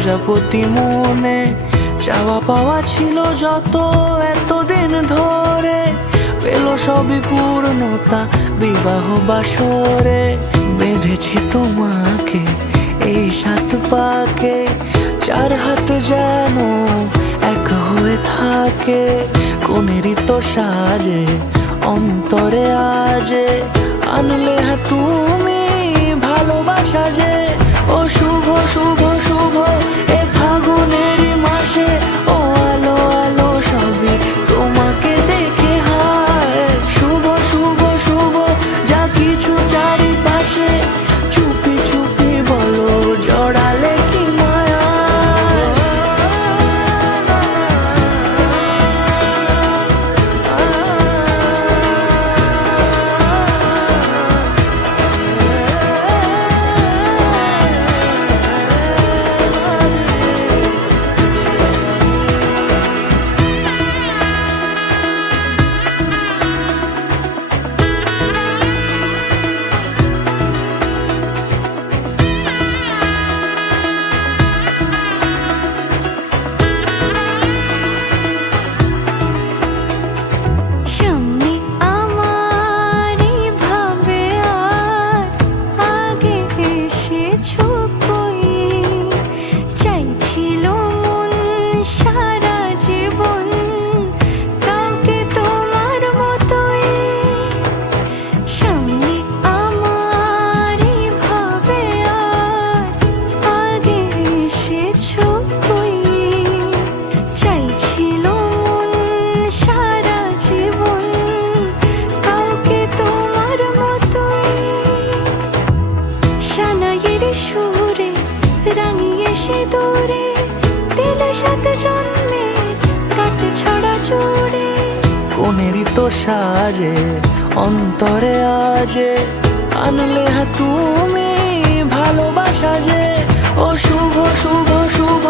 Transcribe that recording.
প্রজাপতি মনে চাওয়া পাওয়া ছিল যত এতদিন ধরে, পেল সবই পূর্ণতা বিবাহ বাসরে। বেঁধেছি তোমাকে এই 7 পাকে, 4 হাত যেন এক হয়ে থাকে। কোনেরই তো সাজে অন্তরে আজে, আনলে তুমি ভালোবাসা যে। ও শুভ শুভ শুভ এ ফাগুনেরই মাসে, ও আলো আলো সবই তোমাকে দেখে হায়। শুভ শুভ শুভ যা কিছু চারিপাশে, চুপি চুপি বলো জড়ালে কি মায়া। সুরে রাঙিয়ে সে দূরে দিলে 7 জন্মের কাটে ছড়া জোরে। কোনেরই তো সাজে অন্তরে আজে, আনলে তুমি ভালোবাসা যে। ও শুভ শুভ শুভ